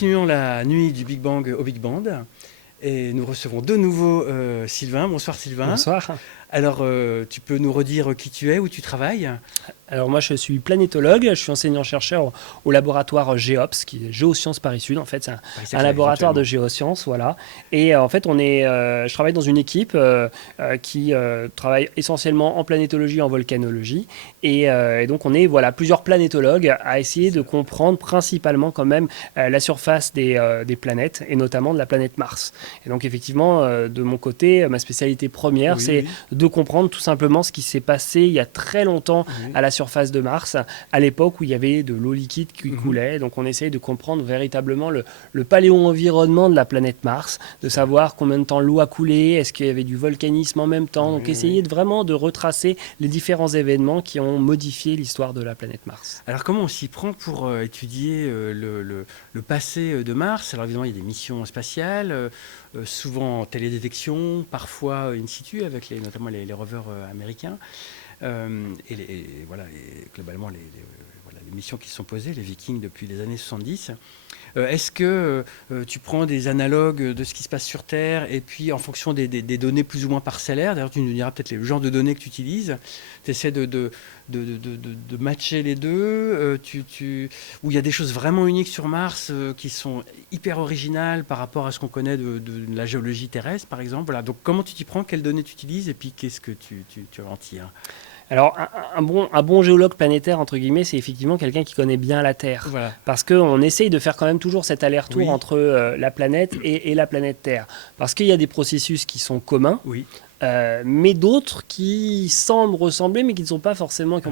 continuons la nuit du Big Bang au Big Band et nous recevons de nouveau Sylvain. Bonsoir Sylvain. Bonsoir. Alors, tu peux nous redire qui tu es, où tu travailles? Alors moi je suis planétologue, je suis enseignant-chercheur au laboratoire GEOPS, qui est Géosciences Paris-Sud. En fait c'est un laboratoire de géosciences, voilà. Et en fait je travaille dans une équipe qui travaille essentiellement en planétologie et en volcanologie. Et donc on est plusieurs planétologues à essayer de comprendre principalement quand même la surface des planètes, et notamment de la planète Mars. Et donc effectivement, de mon côté, ma spécialité première, c'est de comprendre tout simplement ce qui s'est passé il y a très longtemps à la surface de Mars, à l'époque où il y avait de l'eau liquide qui coulait. Donc on essaye de comprendre véritablement le paléo-environnement de la planète Mars, de savoir combien de temps l'eau a coulé, est-ce qu'il y avait du volcanisme en même temps. Donc essayer vraiment de retracer les différents événements qui ont modifié l'histoire de la planète Mars. Alors comment on s'y prend pour étudier le passé de Mars? Alors évidemment il y a des missions spatiales, souvent en télédétection, parfois in situ avec notamment les rovers américains. Globalement les missions qui se sont posées, les Vikings depuis les années 70. Est-ce que tu prends des analogues de ce qui se passe sur Terre et puis en fonction des données plus ou moins parcellaires, d'ailleurs tu nous diras peut-être le genre de données que tu utilises, tu essaies de matcher les deux, où il y a des choses vraiment uniques sur Mars qui sont hyper originales par rapport à ce qu'on connaît de la géologie terrestre par exemple. Voilà. Donc comment tu t'y prends, quelles données tu utilises et puis qu'est-ce que tu en tires? Alors, un bon géologue planétaire, entre guillemets, c'est effectivement quelqu'un qui connaît bien la Terre. Voilà. Parce qu'on essaye de faire quand même toujours cet aller-retour entre la planète et la planète Terre. Parce qu'il y a des processus qui sont communs. Oui. Mais d'autres qui semblent ressembler, mais qui n'ont pas forcément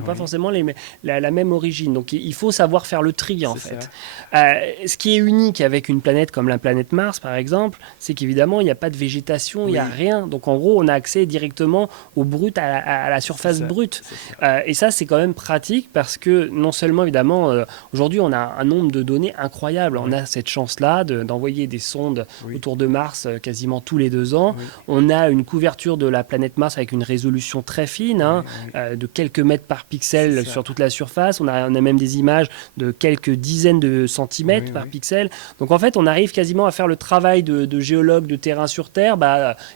la même origine. Donc il faut savoir faire le tri, en fait. Ce qui est unique avec une planète comme la planète Mars, par exemple, c'est qu'évidemment, il n'y a pas de végétation, il n'y a rien. Donc en gros, on a accès directement au brut, à la surface brute. Et ça, c'est quand même pratique parce que non seulement, évidemment, aujourd'hui, on a un nombre de données incroyable. On a cette chance-là d'envoyer des sondes autour de Mars quasiment tous les 2 ans. On a une couverture de la planète Mars avec une résolution très fine, de quelques mètres par pixel sur toute la surface. On a même des images de quelques dizaines de centimètres par pixel. Donc en fait, on arrive quasiment à faire le travail de géologue de terrain sur Terre,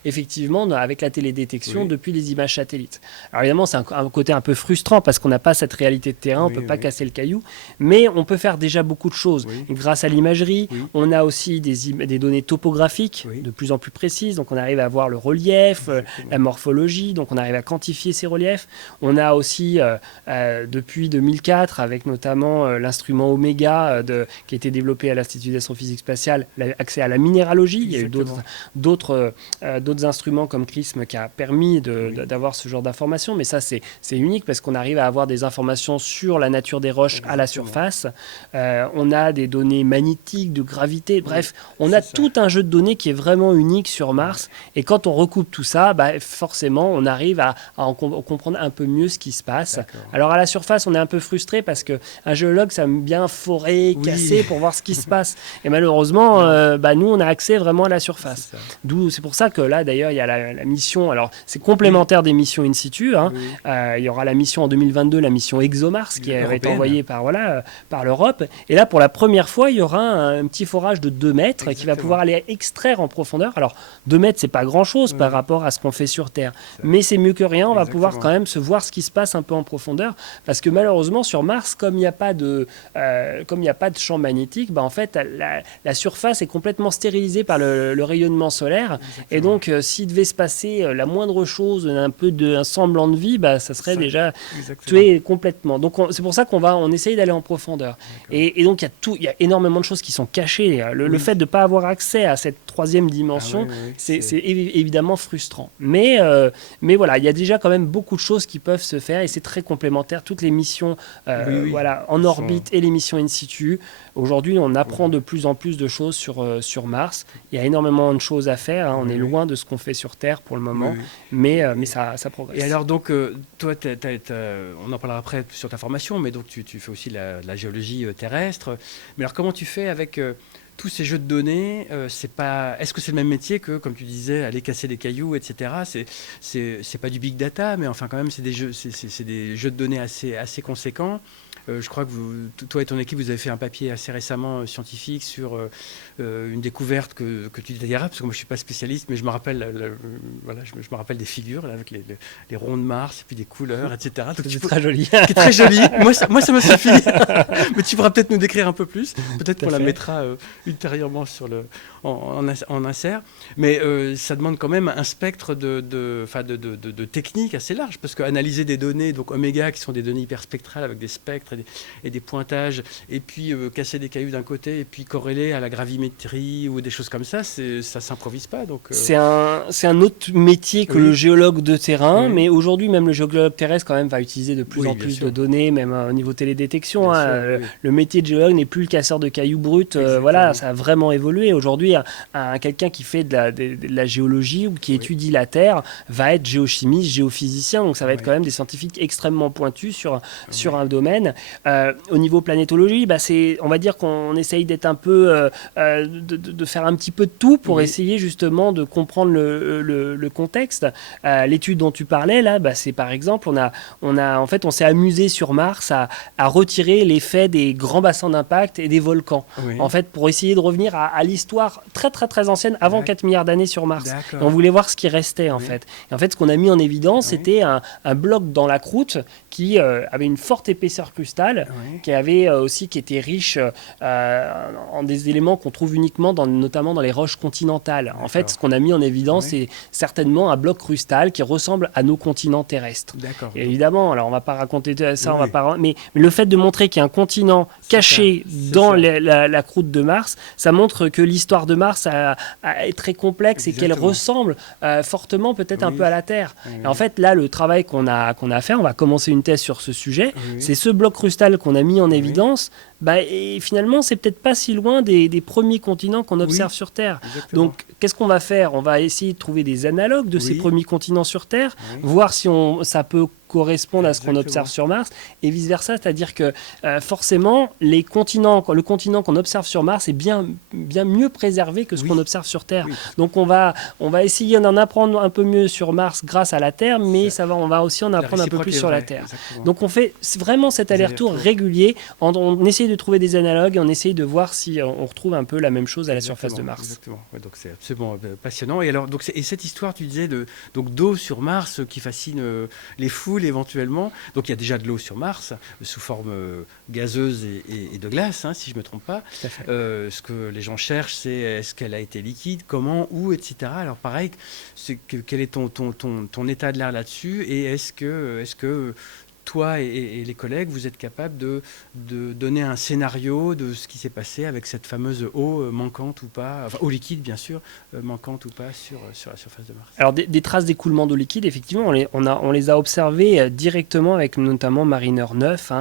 effectivement, avec la télédétection depuis les images satellites. Alors évidemment, c'est un côté un peu frustrant parce qu'on n'a pas cette réalité de terrain, on ne peut pas casser le caillou, mais on peut faire déjà beaucoup de choses. Grâce à l'imagerie, on a aussi des données topographiques de plus en plus précises, donc on arrive à voir le relief, la morphologie, donc on arrive à quantifier ces reliefs. On a aussi, depuis 2004, avec notamment l'instrument Omega qui a été développé à l'Institut d'astrophysique spatiale, accès à la minéralogie. Exactement. Il y a eu d'autres instruments comme CRISM qui a permis d'avoir ce genre d'informations, mais ça c'est unique parce qu'on arrive à avoir des informations sur la nature des roches à la surface. On a des données magnétiques, de gravité, bref, on a tout un jeu de données qui est vraiment unique sur Mars, et quand on recoupe tout ça, forcément, on arrive à comprendre un peu mieux ce qui se passe. Alors, à la surface, on est un peu frustré parce qu'un géologue, ça aime bien forer, casser pour voir ce qui se passe. Et malheureusement, nous, on a accès vraiment à la surface. C'est pour ça que là, d'ailleurs, il y a la mission. Alors, c'est complémentaire des missions in situ. Il y aura la mission en 2022, la mission ExoMars, qui a été envoyée par l'Europe. Et là, pour la première fois, il y aura un petit forage de 2 mètres qui va pouvoir aller extraire en profondeur. Alors, 2 mètres, c'est pas grand-chose par rapport à ce qu'on fait sur Terre. Mais c'est mieux que rien, on va pouvoir quand même se voir ce qui se passe un peu en profondeur, parce que malheureusement sur Mars, comme il n'y a pas de champ magnétique, en fait la surface est complètement stérilisée par le rayonnement solaire. Et donc s'il devait se passer la moindre chose, un semblant de vie, ça serait déjà tué complètement. Donc c'est pour ça qu'on essaye d'aller en profondeur. Et donc il y a énormément de choses qui sont cachées. Le fait de ne pas avoir accès à cette 3e dimension, c'est évidemment frustrant. Mais voilà, il y a déjà quand même beaucoup de choses qui peuvent se faire, et c'est très complémentaire. Toutes les missions en orbite et les missions in situ. Aujourd'hui, on apprend de plus en plus de choses sur Mars. Il y a énormément de choses à faire. On est loin de ce qu'on fait sur Terre pour le moment, mais ça progresse. Et alors donc, toi, on en parlera après sur ta formation, mais donc tu fais aussi de la géologie terrestre. Mais alors comment tu fais avec tous ces jeux de données? Est-ce que c'est le même métier que, comme tu disais, aller casser des cailloux, etc. C'est pas du big data, mais enfin quand même c'est des jeux de données assez conséquents. je crois que toi et ton équipe, vous avez fait un papier assez récemment scientifique sur une découverte que tu détailleras, parce que moi je ne suis pas spécialiste, mais je me rappelle, voilà, je me rappelle des figures là, avec les ronds de Mars et puis des couleurs, etc. C'est très joli. Qui est très joli. Moi, ça me suffit. Mais tu pourras peut-être nous décrire un peu plus. Peut-être qu'on la mettra ultérieurement en insert. Mais ça demande quand même un spectre de techniques assez large, parce qu'analyser des données, donc oméga, qui sont des données hyperspectrales avec des spectres et des pointages, et puis casser des cailloux d'un côté, et puis corréler à la gravimétrie ou des choses comme ça, ça s'improvise pas. Donc, c'est un autre métier que le géologue de terrain, mais aujourd'hui, même le géologue terrestre quand même va utiliser de plus en plus de données, même au niveau télédétection. Le métier de géologue n'est plus le casseur de cailloux bruts. Voilà, ça a vraiment évolué. Aujourd'hui, quelqu'un qui fait de la géologie ou qui étudie la Terre va être géochimiste, géophysicien. Donc ça va être quand même des scientifiques extrêmement pointus sur un domaine. Au niveau planétologie, on va dire qu'on essaye d'être un peu, de faire un petit peu de tout pour essayer justement de comprendre le contexte. L'étude dont tu parlais là, c'est par exemple, on s'est amusé sur Mars à retirer l'effet des grands bassins d'impact et des volcans. En fait, pour essayer de revenir à l'histoire très très très ancienne, avant 4 milliards d'années sur Mars. Et on voulait voir ce qui restait en fait. Et en fait, ce qu'on a mis en évidence, c'était un bloc dans la croûte qui avait une forte épaisseur crustale, qui était riche en des éléments qu'on trouve uniquement notamment dans les roches continentales. En fait, ce qu'on a mis en évidence, c'est certainement un bloc crustal qui ressemble à nos continents terrestres. Et évidemment, alors on ne va pas raconter ça, mais le fait de montrer qu'il y a un continent caché dans la croûte de Mars, ça montre que l'histoire de Mars est très complexe et qu'elle ressemble fortement peut-être un peu à la Terre. Et en fait, là, le travail qu'on a à faire, on va commencer une thèse sur ce sujet, c'est ce bloc crustal qu'on a mis en évidence. Et finalement, c'est peut-être pas si loin des premiers continents qu'on observe sur Terre. Exactement. Donc, qu'est-ce qu'on va faire ? On va essayer de trouver des analogues de ces premiers continents sur Terre, voir si ça peut correspondre à ce qu'on observe sur Mars, et vice-versa, c'est-à-dire que forcément, le continent qu'on observe sur Mars est bien mieux préservé que ce qu'on observe sur Terre. Donc, on va essayer d'en apprendre un peu mieux sur Mars grâce à la Terre, mais on va aussi en apprendre un peu plus sur la Terre. Exactement. Donc, on fait vraiment cet aller-retour régulier, on essaye de trouver des analogues, et on essaye de voir si on retrouve un peu la même chose à la surface de Mars. Exactement. Donc, c'est absolument passionnant. Et alors, et cette histoire, tu disais, d'eau sur Mars qui fascine les foules éventuellement. Donc il y a déjà de l'eau sur Mars sous forme gazeuse et de glace, si je ne me trompe pas. Ce que les gens cherchent, c'est est-ce qu'elle a été liquide, comment, où, etc. Alors pareil, quel est ton état de l'air là-dessus, et est-ce que toi et les collègues, vous êtes capables de donner un scénario de ce qui s'est passé avec cette fameuse eau manquante ou pas, enfin eau liquide bien sûr, manquante ou pas sur la surface de Mars. Alors des traces d'écoulement d'eau liquide, effectivement, on les a observées directement avec notamment Mariner 9.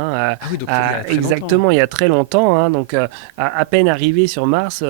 Il y a très longtemps. Donc à peine arrivé sur Mars,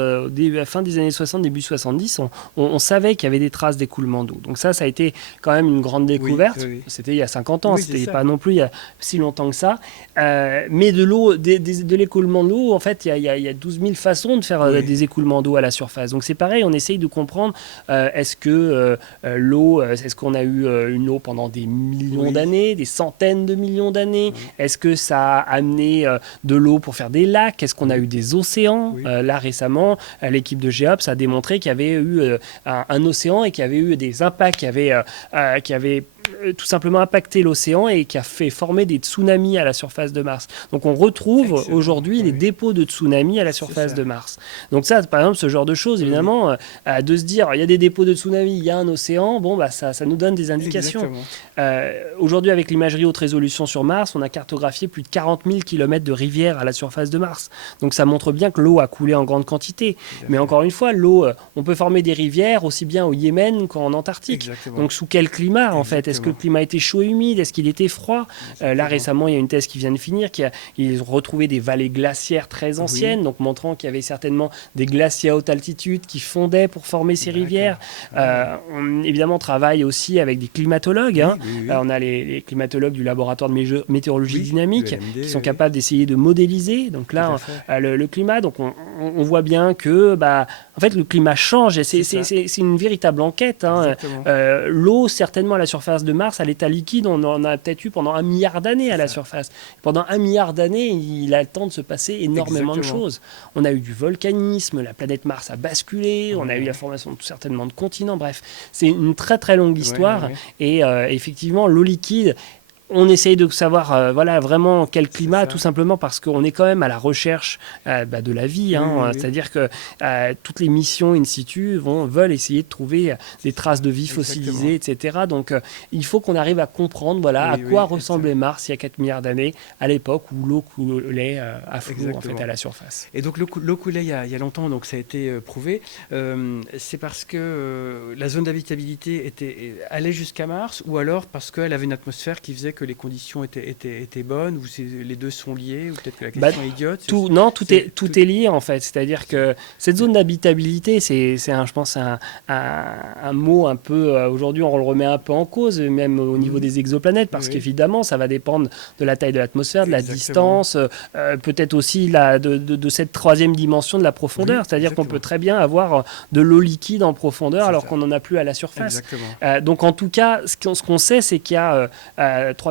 fin des années 60, début 70, on savait qu'il y avait des traces d'écoulement d'eau. Donc ça a été quand même une grande découverte. C'était il y a 50 ans, c'était pas non plus il y a si longtemps que ça. Mais de l'eau, de l'écoulement d'eau, en fait, il y a 12 000 façons de faire des écoulements d'eau à la surface. Donc c'est pareil, on essaye de comprendre est-ce que l'eau, est-ce qu'on a eu une eau pendant des millions d'années, des centaines de millions d'années? Est-ce que ça a amené de l'eau pour faire des lacs? Est-ce qu'on a eu des océans? Là récemment, l'équipe de GEOPS a démontré qu'il y avait eu un océan et qu'il y avait eu des impacts qui avaient tout simplement impacté l'océan et qui a fait former des tsunamis à la surface de Mars. Donc on retrouve aujourd'hui les dépôts de tsunamis à la surface de Mars. Donc ça, par exemple, ce genre de choses, évidemment, de se dire il y a des dépôts de tsunamis, il y a un océan, ça nous donne des indications. Aujourd'hui, avec l'imagerie haute résolution sur Mars, on a cartographié plus de 40 000 km de rivières à la surface de Mars. Donc ça montre bien que l'eau a coulé en grande quantité. Mais encore une fois, l'eau, on peut former des rivières aussi bien au Yémen qu'en Antarctique. Donc sous quel climat, en fait? Est-ce que le climat était chaud et humide? Est-ce qu'il était froid? Là, récemment, il y a une thèse qui vient de finir, ils ont retrouvé des vallées glaciaires très anciennes, donc montrant qu'il y avait certainement des glaciers à haute altitude qui fondaient pour former ces rivières. On, évidemment, travaille aussi avec des climatologues. On a les climatologues du laboratoire de météorologie dynamique qui sont capables d'essayer de modéliser. Donc là, le climat. Donc on voit bien que, en fait, le climat change. Et c'est une véritable enquête. L'eau, certainement, à la surface surface de Mars, à l'état liquide, on en a peut-être eu pendant 1 milliard d'années à la surface. Pendant 1 milliard d'années, il a le temps de se passer énormément de choses. On a eu du volcanisme, la planète Mars a basculé, on a eu la formation certainement de continents, bref. C'est une très très longue histoire. Et effectivement, l'eau liquide, on essaye de savoir vraiment quel climat, tout simplement parce qu'on est quand même à la recherche de la vie. C'est-à-dire que toutes les missions in situ veulent essayer de trouver des traces de vie fossilisées, etc. Donc il faut qu'on arrive à comprendre à quoi ressemblait Mars il y a 4 milliards d'années, à l'époque où l'eau coulait à flot à la surface. Et donc l'eau coulait il y a longtemps, donc ça a été prouvé. C'est parce que la zone d'habitabilité allait jusqu'à Mars, ou alors parce qu'elle avait une atmosphère qui faisait que les conditions étaient bonnes, ou les deux sont liés, ou peut-être que la question est idiote. Tout est lié en fait. C'est-à-dire que cette zone d'habitabilité, je pense, un mot un peu, aujourd'hui on le remet un peu en cause, même au niveau des exoplanètes, parce qu'évidemment ça va dépendre de la taille de l'atmosphère, de la distance, peut-être aussi de cette troisième dimension de la profondeur. C'est-à-dire qu'on peut très bien avoir de l'eau liquide en profondeur alors qu'on n'en a plus à la surface. Donc en tout cas, ce qu'on sait, c'est qu'il y a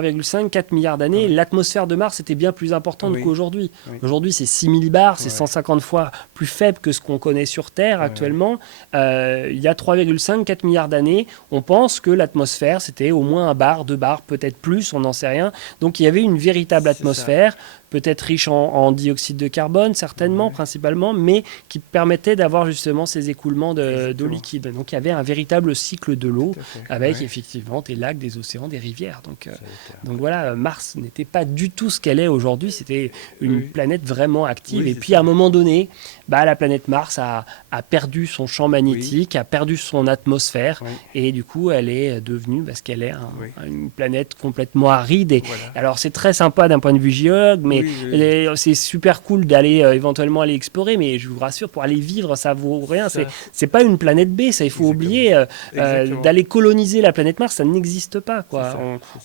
3,5-4 milliards d'années, l'atmosphère de Mars était bien plus importante qu'aujourd'hui. Aujourd'hui, c'est 6 millibars, c'est 150 fois plus faible que ce qu'on connaît sur Terre actuellement. Il y a 3,5-4 milliards d'années, on pense que l'atmosphère, c'était au moins 1 bar, 2 bars, peut-être plus, on n'en sait rien. Donc il y avait une véritable atmosphère, peut-être riche en dioxyde de carbone, certainement, principalement, mais qui permettait d'avoir justement ces écoulements d'eau liquide. Donc il y avait un véritable cycle de l'eau, avec effectivement des lacs, des océans, des rivières. Donc voilà, Mars n'était pas du tout ce qu'elle est aujourd'hui, c'était une planète vraiment active. Et puis à un moment donné, la planète Mars a perdu son champ magnétique, a perdu son atmosphère, et du coup elle est devenue, parce qu'elle est une planète complètement aride. Alors c'est très sympa d'un point de vue géologue, mais c'est super cool d'aller éventuellement aller explorer, mais je vous rassure, pour aller vivre, ça vaut rien. C'est pas une planète B, ça, il faut oublier. D'aller coloniser la planète Mars, ça n'existe pas, quoi.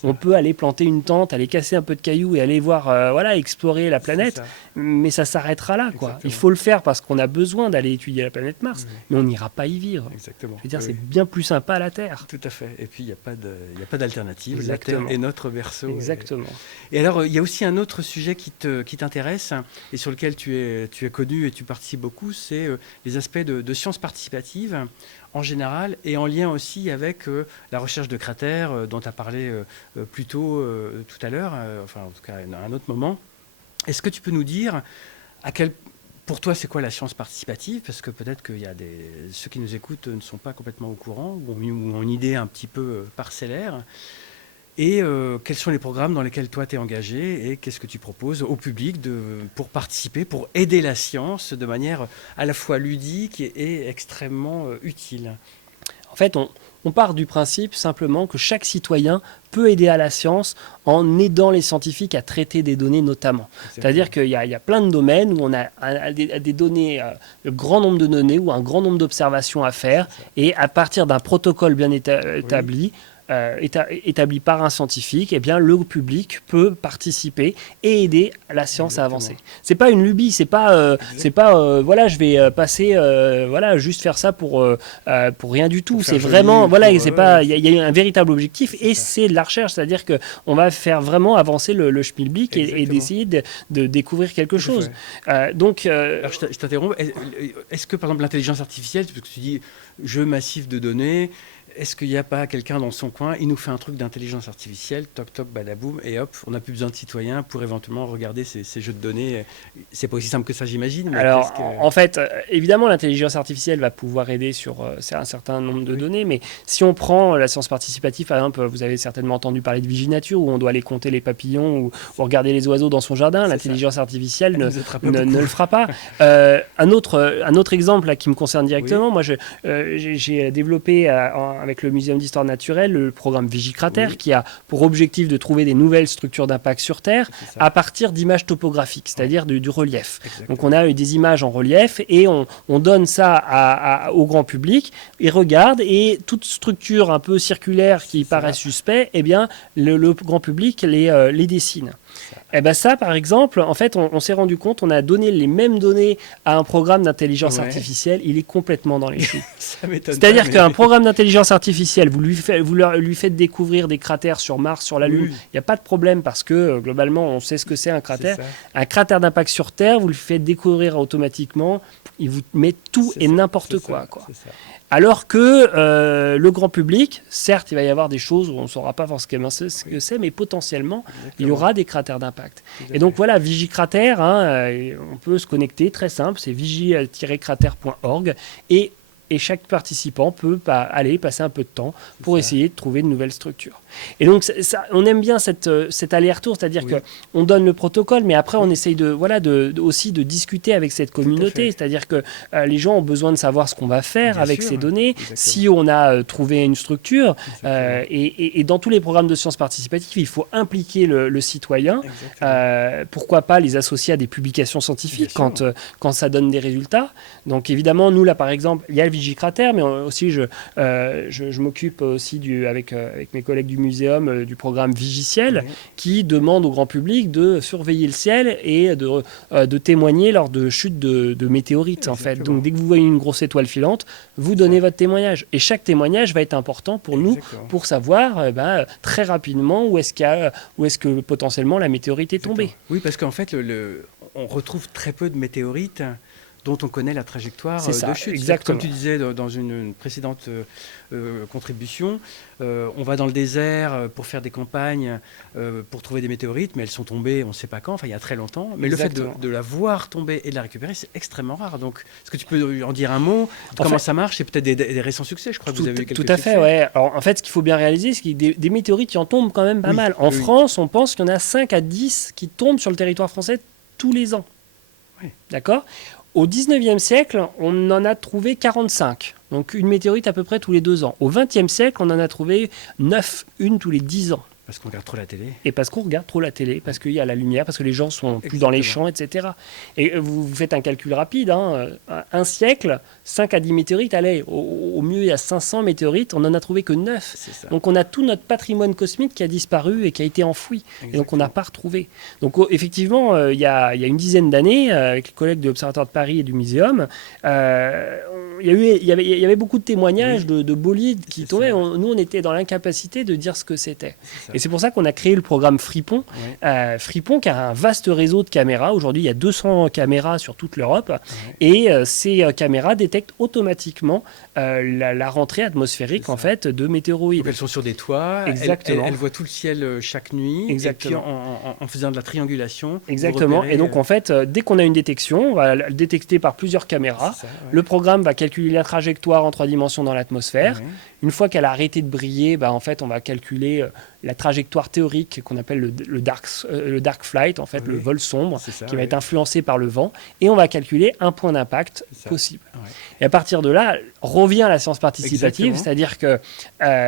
On peut aller planter une tente, aller casser un peu de cailloux et aller voir, explorer la planète, mais ça s'arrêtera là, quoi. Il faut le faire parce qu'on a besoin d'aller étudier la planète Mars, mais on n'ira pas y vivre. Je veux dire, c'est bien plus sympa à la Terre. Tout à fait. Et puis il n'y a pas d'alternative. La Terre est notre berceau. Exactement. Et alors, il y a aussi un autre sujet qui t'intéresse et sur lequel tu es connu et tu participes beaucoup, c'est les aspects de sciences participatives en général, et en lien aussi avec la recherche de cratères dont tu as parlé plus tôt tout à l'heure, enfin en tout cas à un autre moment. Est-ce que tu peux nous dire pour toi, c'est quoi la science participative? Parce que peut-être que ceux qui nous écoutent ne sont pas complètement au courant, ou ont une idée un petit peu parcellaire. Et quels sont les programmes dans lesquels toi tu es engagé, et qu'est-ce que tu proposes au public pour participer, pour aider la science de manière à la fois ludique et extrêmement utile? En fait, on part du principe simplement que chaque citoyen peut aider à la science en aidant les scientifiques à traiter des données notamment. C'est-à-dire qu'il y a plein de domaines où on a des données, un grand nombre de données ou un grand nombre d'observations à faire, et à partir d'un protocole bien établi, établi par un scientifique, eh bien, le public peut participer et aider la science à avancer. C'est pas une lubie, c'est pas je vais passer juste faire ça pour rien du tout. C'est vraiment il y a un véritable objectif, et c'est de la recherche, c'est-à-dire que on va faire vraiment avancer le schmilblick et d'essayer de découvrir quelque chose. Alors je t'interromps. Est-ce que par exemple l'intelligence artificielle, parce que tu dis jeu massif de données, est-ce qu'il n'y a pas quelqu'un dans son coin, il nous fait un truc d'intelligence artificielle, toc toc badaboum, et hop, on n'a plus besoin de citoyens pour éventuellement regarder ces jeux de données? C'est pas aussi simple que ça, j'imagine. Mais alors, en fait, évidemment, l'intelligence artificielle va pouvoir aider sur un certain nombre de données, mais si on prend la science participative, par exemple, vous avez certainement entendu parler de Viginature, où on doit aller compter les papillons ou regarder les oiseaux dans son jardin. L'intelligence artificielle ne le fera pas. Un autre exemple là, qui me concerne directement, moi j'ai développé avec le Muséum d'histoire naturelle le programme Vigicratère, qui a pour objectif de trouver des nouvelles structures d'impact sur Terre à partir d'images topographiques, c'est-à-dire du relief. Exactement. Donc on a des images en relief, et on donne ça au grand public, et regarde, et toute structure un peu circulaire qui paraît suspect, eh bien le grand public les dessine. Eh ben ça, par exemple, en fait, on s'est rendu compte, on a donné les mêmes données à un programme d'intelligence artificielle, il est complètement dans les choux. C'est-à-dire qu'un programme d'intelligence artificielle, vous lui faites découvrir des cratères sur Mars, sur la Lune, il n'y a pas de problème parce que globalement, on sait ce que c'est un cratère. Un cratère d'impact sur Terre, vous lui faites découvrir automatiquement, il vous met tout et n'importe quoi. Alors que le grand public, certes, il va y avoir des choses où on ne saura pas forcément ce que c'est, mais potentiellement, il y aura des cratères d'impact. Et donc voilà, Vigicratère, on peut se connecter, très simple, c'est vigi-cratère.org et chaque participant peut aller passer un peu de temps pour essayer de trouver de nouvelles structures. Et donc, on aime bien cet aller-retour, c'est-à-dire qu'on donne le protocole, mais après, on essaye aussi de discuter avec cette communauté, c'est-à-dire que les gens ont besoin de savoir ce qu'on va faire avec ces données, si on a trouvé une structure. Et dans tous les programmes de sciences participatives, il faut impliquer le citoyen. Pourquoi pas les associer à des publications scientifiques quand ça donne des résultats. Donc, évidemment, nous, là, par exemple, il y a le Vigicratère, mais aussi, je m'occupe aussi avec mes collègues du muséum du programme Vigiciel, qui demande au grand public de surveiller le ciel et de témoigner lors de chutes de météorites, en fait. Donc, dès que vous voyez une grosse étoile filante, vous donnez votre témoignage. Et chaque témoignage va être important pour nous, pour savoir très rapidement où est-ce que potentiellement la météorite est tombée. Oui, parce qu'en fait, on retrouve très peu de météorites dont on connaît la trajectoire de chute. Exactement. Comme tu disais dans une précédente contribution, on va dans le désert pour faire des campagnes pour trouver des météorites, mais elles sont tombées, on ne sait pas quand, il y a très longtemps. Mais le fait de la voir tomber et de la récupérer, c'est extrêmement rare. Donc, est-ce que tu peux en dire un mot de comment ça marche? C'est peut-être des récents succès, je crois que vous avez eu quelques succès. Tout à fait, ouais. Alors, en fait, ce qu'il faut bien réaliser, c'est qu'il y a des météorites qui en tombent quand même pas mal. En France, on pense qu'il y en a 5 à 10 qui tombent sur le territoire français tous les ans. Oui. D'accord ? Au 19e siècle, on en a trouvé 45, donc une météorite à peu près tous les 2 ans. Au 20e siècle, on en a trouvé 9, une tous les 10 ans. Parce qu'on regarde trop la télé. Et parce qu'on regarde trop la télé, parce qu'il y a la lumière, parce que les gens sont plus dans les champs, etc. Et vous faites un calcul rapide, un siècle, 5 à 10 météorites, allez, au mieux il y a 500 météorites, on n'en a trouvé que 9. Donc on a tout notre patrimoine cosmique qui a disparu et qui a été enfoui. Exactement. Et donc on n'a pas retrouvé. Donc effectivement, il y a une dizaine d'années, avec les collègues de l'Observatoire de Paris et du Muséum, il y avait beaucoup de témoignages de bolides qui tombaient. Nous, on était dans l'incapacité de dire ce que c'était. Et c'est pour ça qu'on a créé le programme Fripon. Fripon qui a un vaste réseau de caméras. Aujourd'hui, il y a 200 caméras sur toute l'Europe. Et ces caméras détectent automatiquement la rentrée atmosphérique en fait, de météoroïdes. Donc elles sont sur des toits. Exactement. Elles voient tout le ciel chaque nuit. Exactement. Et puis en faisant de la triangulation. Exactement. Et donc, en fait, dès qu'on a une détection, on va le détecter par plusieurs caméras. Le programme va calculer la trajectoire en 3 dimensions dans l'atmosphère. Une fois qu'elle a arrêté de briller, en fait, on va calculer la trajectoire théorique qu'on appelle le dark flight, en fait, le vol sombre, qui va être influencé par le vent. Et on va calculer un point d'impact possible. Et à partir de là, revient la science participative, c'est-à-dire que,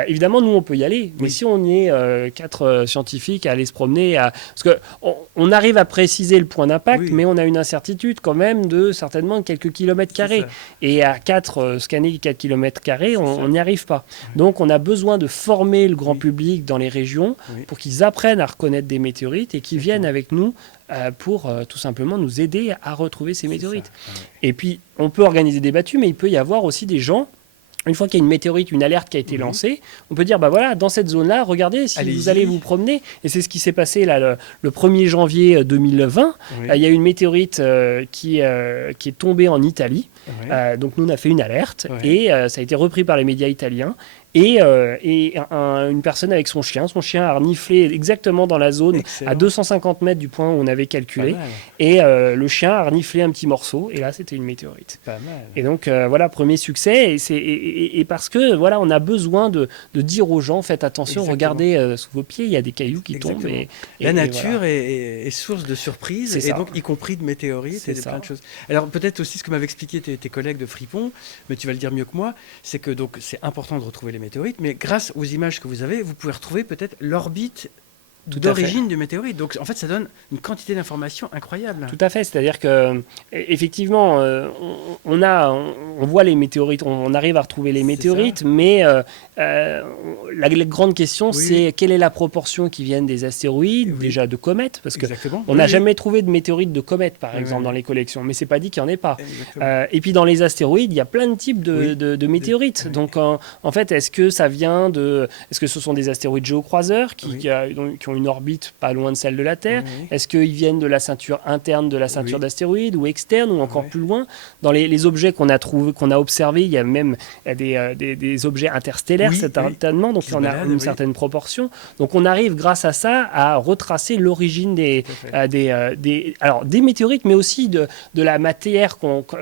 évidemment, nous, on peut y aller. Mais si on est 4 scientifiques à aller se promener, parce qu'on arrive à préciser le point d'impact, mais on a une incertitude quand même de certainement quelques kilomètres carrés. Et à scanner 4 kilomètres carrés, on n'y arrive pas. Donc, on a besoin de former le grand public dans les régions pour qu'ils apprennent à reconnaître des météorites et qu'ils viennent avec nous pour tout simplement nous aider à retrouver ces météorites. Et puis, on peut organiser des battues, mais il peut y avoir aussi des gens. Une fois qu'il y a une météorite, une alerte qui a été lancée, on peut dire, voilà, dans cette zone-là, regardez, si vous allez vous promener. Et c'est ce qui s'est passé là, le 1er janvier 2020. Il y a une météorite qui est tombée en Italie. Donc nous, on a fait une alerte et ça a été repris par les médias italiens. Et une personne avec son chien a reniflé exactement dans la zone à 250 mètres du point où on avait calculé. Et le chien a reniflé un petit morceau. Et là, c'était une météorite. Pas mal. Et donc, voilà, premier succès. Et parce que, voilà, on a besoin de dire aux gens, faites attention, regardez sous vos pieds, il y a des cailloux qui tombent. La nature est source de surprises, et donc y compris de météorites et de plein de choses. Alors, peut-être aussi ce que m'avaient expliqué tes collègues de Fripon, mais tu vas le dire mieux que moi, c'est que donc c'est important de retrouver les météorites, mais grâce aux images que vous avez, vous pouvez retrouver peut-être l'orbite d'origine du météorite. Donc en fait, ça donne une quantité d'informations incroyable. Tout à fait, c'est-à-dire que effectivement, on voit les météorites, on arrive à retrouver les météorites, mais la grande question, c'est quelle est la proportion qui viennent des astéroïdes, déjà de comètes, parce qu'on n'a jamais trouvé de météorites de comètes, par exemple, dans les collections, mais c'est pas dit qu'il n'y en ait pas. Et puis dans les astéroïdes, il y a plein de types de météorites. Donc en fait, est-ce que ce sont des astéroïdes géocroiseurs qui ont une orbite pas loin de celle de la Terre? Est-ce qu'ils viennent de la ceinture interne de la ceinture d'astéroïdes ou externe ou encore plus loin? Dans les objets qu'on a observés, il y a même des objets interstellaires certainement, donc on a une certaine proportion. Donc on arrive grâce à ça à retracer l'origine des météorites, mais aussi de la matière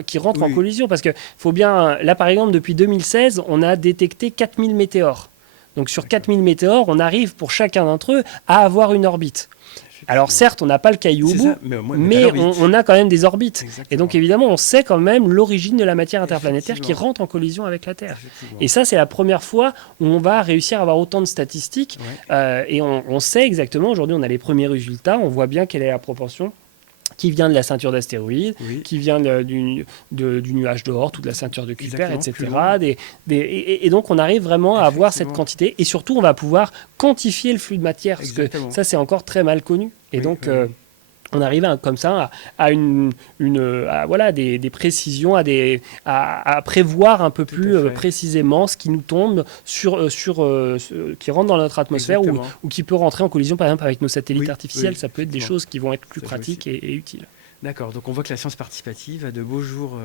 qui rentre en collision, parce que faut bien, là par exemple depuis 2016, on a détecté 4000 météores. Donc sur 4000 météores, on arrive pour chacun d'entre eux à avoir une orbite. Alors certes, on n'a pas le caillou au bout, mais on a quand même des orbites. Exactement. Et donc évidemment, on sait quand même l'origine de la matière interplanétaire qui rentre en collision avec la Terre. Et ça, c'est la première fois où on va réussir à avoir autant de statistiques. Et on sait exactement, aujourd'hui on a les premiers résultats, on voit bien quelle est la proportion qui vient de la ceinture d'astéroïdes, qui vient du nuage d'or, toute la ceinture de Kuiper, etc. Et donc, on arrive vraiment à avoir cette quantité. Et surtout, on va pouvoir quantifier le flux de matière, parce que ça, c'est encore très mal connu. Et donc, on arrive comme ça à des précisions, à prévoir un peu plus précisément ce qui nous tombe qui rentre dans notre atmosphère ou qui peut rentrer en collision par exemple avec nos satellites artificiels. Ça peut être des choses qui vont être plus pratiques et utiles. D'accord, donc on voit que la science participative a de beaux jours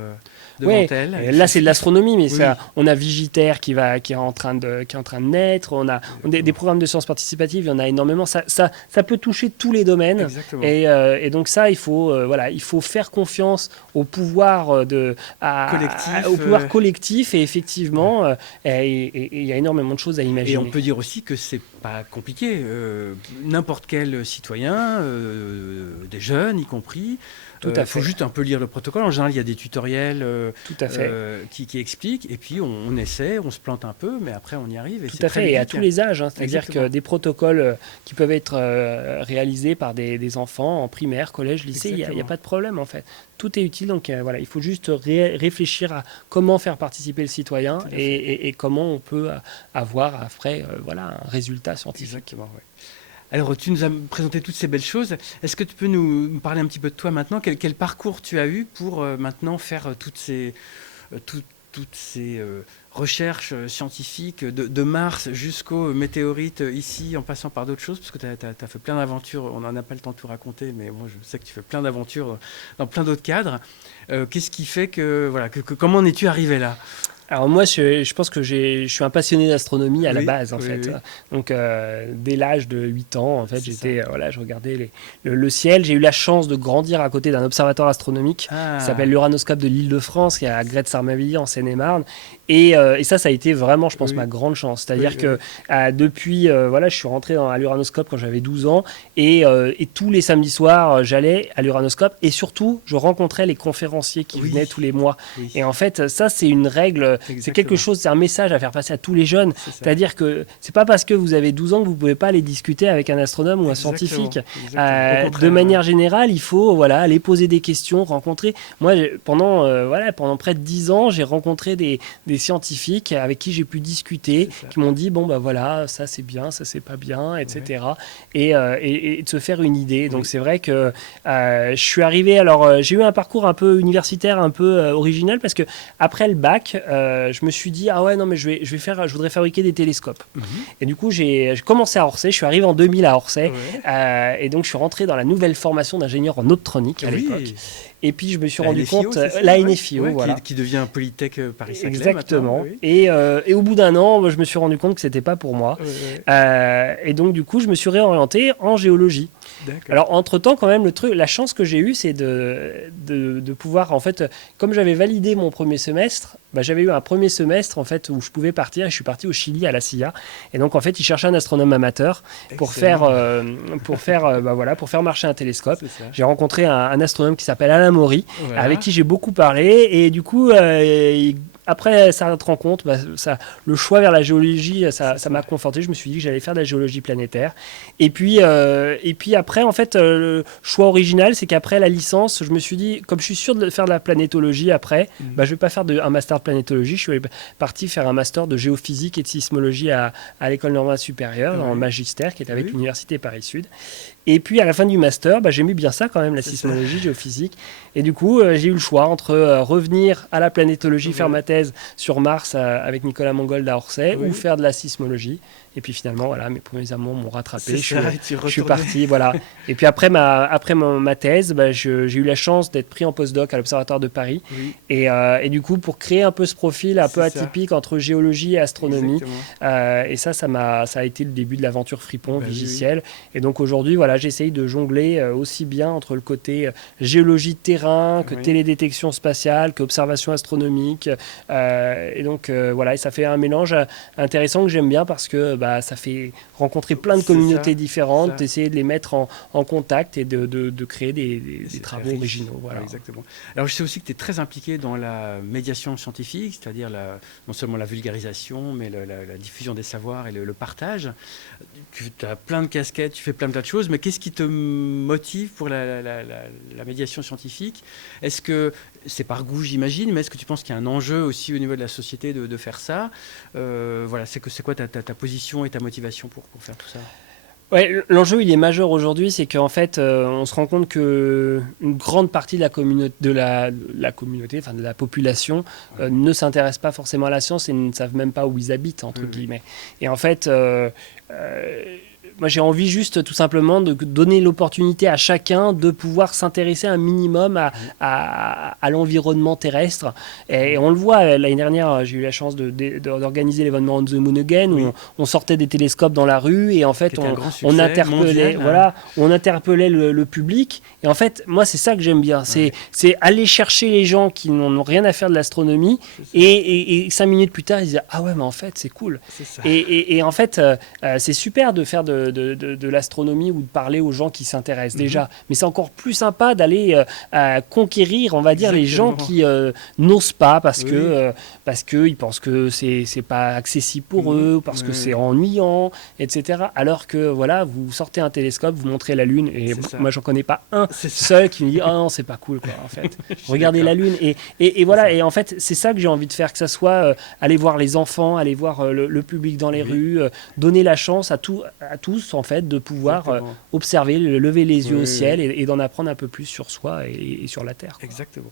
devant elle. Là, c'est de l'astronomie, mais on a Vigiter qui est en train de naître, on a des programmes de science participative, il y en a énormément. Ça peut toucher tous les domaines. Et donc ça, il faut faire confiance au pouvoir collectif, et effectivement, il y a énormément de choses à imaginer. Et on peut dire aussi que c'est pas compliqué. N'importe quel citoyen, des jeunes y compris, il faut juste un peu lire le protocole. En général, il y a des tutoriels qui expliquent, et puis on essaie, on se plante un peu, mais après on y arrive. Tout à fait, et à tous les âges. C'est-à-dire que des protocoles qui peuvent être réalisés par des enfants en primaire, collège, lycée, il n'y a pas de problème en fait. Tout est utile, donc il faut juste réfléchir à comment faire participer le citoyen et comment on peut avoir après un résultat scientifique. Exactement, oui. Alors, tu nous as présenté toutes ces belles choses. Est-ce que tu peux nous parler un petit peu de toi maintenant? Quel parcours tu as eu pour maintenant faire toutes ces recherches scientifiques de Mars jusqu'aux météorites ici, en passant par d'autres choses? Parce que tu as fait plein d'aventures. On n'en a pas le temps de tout raconter, mais moi, je sais que tu fais plein d'aventures dans plein d'autres cadres. Qu'est-ce qui fait comment en es-tu arrivé là? Alors moi, je pense que je suis un passionné d'astronomie à la base, en fait. Donc, dès l'âge de 8 ans, en fait, je regardais le ciel. J'ai eu la chance de grandir à côté d'un observatoire astronomique qui s'appelle l'Uranoscope de l'Île-de-France, qui est à Gretz-Armavilliers, en Seine-et-Marne. Et ça a été vraiment, je pense, ma grande chance. C'est-à-dire que depuis, je suis rentré à l'Uranoscope quand j'avais 12 ans. Et tous les samedis soirs, j'allais à l'Uranoscope. Et surtout, je rencontrais les conférenciers qui venaient tous les mois. Et en fait, ça, c'est une règle... C'est quelque chose, c'est un message à faire passer à tous les jeunes. C'est-à-dire que c'est pas parce que vous avez 12 ans que vous pouvez pas aller discuter avec un astronome ou un scientifique. De manière générale, il faut aller poser des questions, rencontrer. Moi, pendant près de 10 ans, j'ai rencontré des scientifiques avec qui j'ai pu discuter, qui m'ont dit ça c'est bien, ça c'est pas bien, etc. Et de se faire une idée. Donc c'est vrai que je suis arrivé. Alors j'ai eu un parcours un peu universitaire, un peu original, parce que après le bac, je me suis dit je voudrais fabriquer des télescopes. Et du coup j'ai commencé à Orsay, je suis arrivé en 2000 à Orsay, et donc je suis rentré dans la nouvelle formation d'ingénieur en optronique à l'époque. Et puis je me suis rendu compte, la NFIO, qui devient Polytech Paris-Saclay. Exactement. Et au bout d'un an, je me suis rendu compte que c'était pas pour moi. Et donc du coup, je me suis réorienté en géologie. Alors entre-temps, quand même, la chance que j'ai eue, c'est de pouvoir, en fait, comme j'avais validé mon premier semestre, j'avais eu un premier semestre en fait où je pouvais partir, et je suis parti au Chili à la CIA. Et donc en fait, ils cherchaient un astronome amateur pour faire marcher un télescope. J'ai rencontré un astronome qui s'appelle Alain Maury, avec qui j'ai beaucoup parlé, et du coup après cette rencontre, le choix vers la géologie, ça m'a conforté. Je me suis dit que j'allais faire de la géologie planétaire. Et puis après, en fait, le choix original, c'est qu'après la licence, je me suis dit, comme je suis sûr de faire de la planétologie après, je vais pas faire un master de planétologie. Je suis parti faire un master de géophysique et de sismologie à l'école normale supérieure, en magistère, qui est avec l'université Paris-Sud. Et puis à la fin du master, j'aimais bien ça quand même, la sismologie, géophysique. Et du coup, j'ai eu le choix entre revenir à la planétologie, faire ma thèse sur Mars avec Nicolas Mangold à Orsay, ou faire de la sismologie. Et puis finalement, voilà, mes premiers amours m'ont rattrapé. Je suis parti, voilà. Et puis après ma thèse, j'ai eu la chance d'être pris en postdoc à l'Observatoire de Paris. Et du coup, pour créer un peu ce profil un peu atypique entre géologie et astronomie. Et ça a été le début de l'aventure Fripon, Vigiciel. Et donc aujourd'hui, voilà, j'essaye de jongler aussi bien entre le côté géologie de terrain que télédétection spatiale, qu'observation astronomique. Et donc voilà, et ça fait un mélange intéressant que j'aime bien parce que ça fait rencontrer plein de communautés différentes, d'essayer de les mettre en contact et de créer des travaux originaux. Voilà. Exactement. Alors je sais aussi que tu es très impliqué dans la médiation scientifique, c'est-à-dire non seulement la vulgarisation, mais la diffusion des savoirs et le partage. Tu as plein de casquettes, tu fais plein de choses, mais qu'est-ce qui te motive pour la médiation scientifique? Est-ce que c'est par goût, j'imagine, mais est-ce que tu penses qu'il y a un enjeu aussi au niveau de la société de faire ça? Voilà, c'est quoi ta position et ta motivation pour faire tout ça? Ouais, l'enjeu il est majeur aujourd'hui, c'est qu'en fait on se rend compte que une grande partie de la communauté, de la population ne s'intéresse pas forcément à la science et ne savent même pas où ils habitent entre guillemets. Et en fait moi, j'ai envie juste tout simplement de donner l'opportunité à chacun de pouvoir s'intéresser un minimum à l'environnement terrestre. Et on le voit, l'année dernière, j'ai eu la chance d'organiser l'événement On the Moon Again, où on sortait des télescopes dans la rue et en fait, on interpellait, on interpellait le public. Et en fait, moi, c'est ça que j'aime bien. C'est aller chercher les gens qui n'ont rien à faire de l'astronomie et 5 minutes plus tard, ils disent « Ah ouais, mais en fait, c'est cool. » Et en fait, c'est super de faire de l'astronomie ou de parler aux gens qui s'intéressent déjà. Mais c'est encore plus sympa d'aller conquérir, on va dire, les gens qui n'osent pas parce que ils pensent que c'est pas accessible pour eux, parce que c'est ennuyant, etc. Alors que voilà, vous sortez un télescope, vous montrez la Lune, et moi j'en connais pas un seul qui me dit ah non c'est pas cool quoi en fait. Regardez la Lune et voilà, et en fait c'est ça que j'ai envie de faire, que ça soit aller voir les enfants, aller voir le public dans les rues, donner la chance à tous en fait de pouvoir observer, lever les yeux au ciel et d'en apprendre un peu plus sur soi et sur la Terre, quoi. Exactement.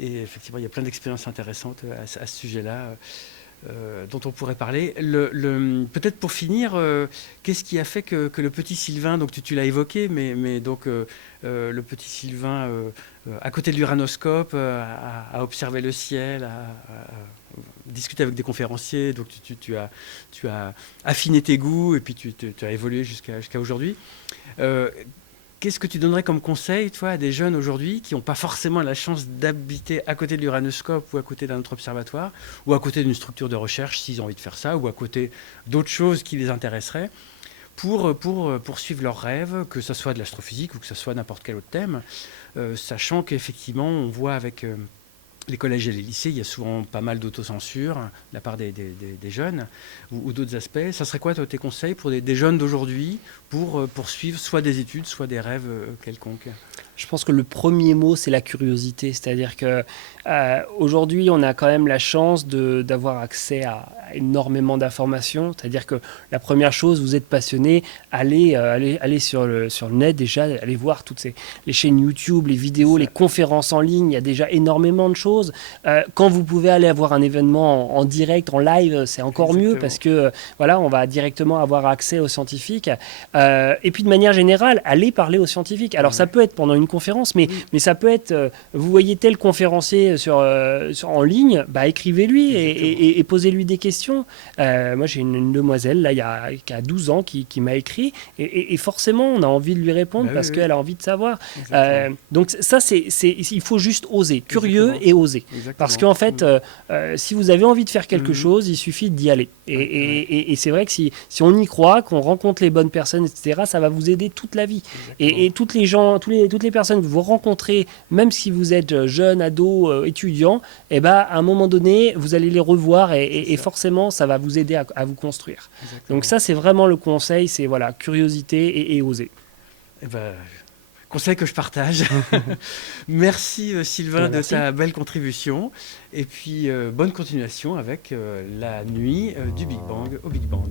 Et effectivement, il y a plein d'expériences intéressantes à ce sujet-là dont on pourrait parler. Peut-être pour finir, qu'est-ce qui a fait que le petit Sylvain, donc tu l'as évoqué, mais donc le petit Sylvain, à côté de l'uranoscope, a observé le ciel, a discuté avec des conférenciers, donc tu as affiné tes goûts et puis tu as évolué jusqu'à aujourd'hui. Qu'est-ce que tu donnerais comme conseil, toi, à des jeunes aujourd'hui qui n'ont pas forcément la chance d'habiter à côté de l'uranoscope ou à côté d'un autre observatoire ou à côté d'une structure de recherche, s'ils ont envie de faire ça, ou à côté d'autres choses qui les intéresseraient, pour poursuivre leurs rêves, que ce soit de l'astrophysique ou que ce soit n'importe quel autre thème, sachant qu'effectivement, on voit avec les collèges et les lycées, il y a souvent pas mal d'autocensure de la part des jeunes ou d'autres aspects. Ça serait quoi tes conseils pour des jeunes d'aujourd'hui pour poursuivre soit des études, soit des rêves quelconques? Je pense que le premier mot, c'est la curiosité. C'est-à-dire que aujourd'hui, on a quand même la chance d'avoir accès à énormément d'informations. C'est-à-dire que la première chose, vous êtes passionné, allez sur le net déjà, allez voir toutes les chaînes YouTube, les vidéos, les conférences en ligne. Il y a déjà énormément de choses. Quand vous pouvez aller avoir un événement en direct, en live, c'est encore mieux parce que voilà, on va directement avoir accès aux scientifiques. Et puis de manière générale, allez parler aux scientifiques. Alors ça peut être pendant une conférence, mais ça peut être, vous voyez tel conférencier en ligne, écrivez-lui et posez-lui des questions. Moi, j'ai une demoiselle là, qui a 12 ans qui m'a écrit et forcément, on a envie de lui répondre parce qu'elle a envie de savoir. Donc ça, il faut juste oser, curieux et oser. Parce qu'en fait, si vous avez envie de faire quelque chose, il suffit d'y aller. Et c'est vrai que si on y croit, qu'on rencontre les bonnes personnes, etc., ça va vous aider toute la vie. Et toutes les personnes personnes que vous rencontrez, même si vous êtes jeune, ado, étudiant, à un moment donné, vous allez les revoir et forcément, ça va vous aider à vous construire. Exactement. Donc ça, c'est vraiment le conseil, c'est voilà, curiosité et oser. Conseil que je partage. Merci Sylvain de ta belle contribution. Et puis bonne continuation avec la nuit du Big Bang au Big Band.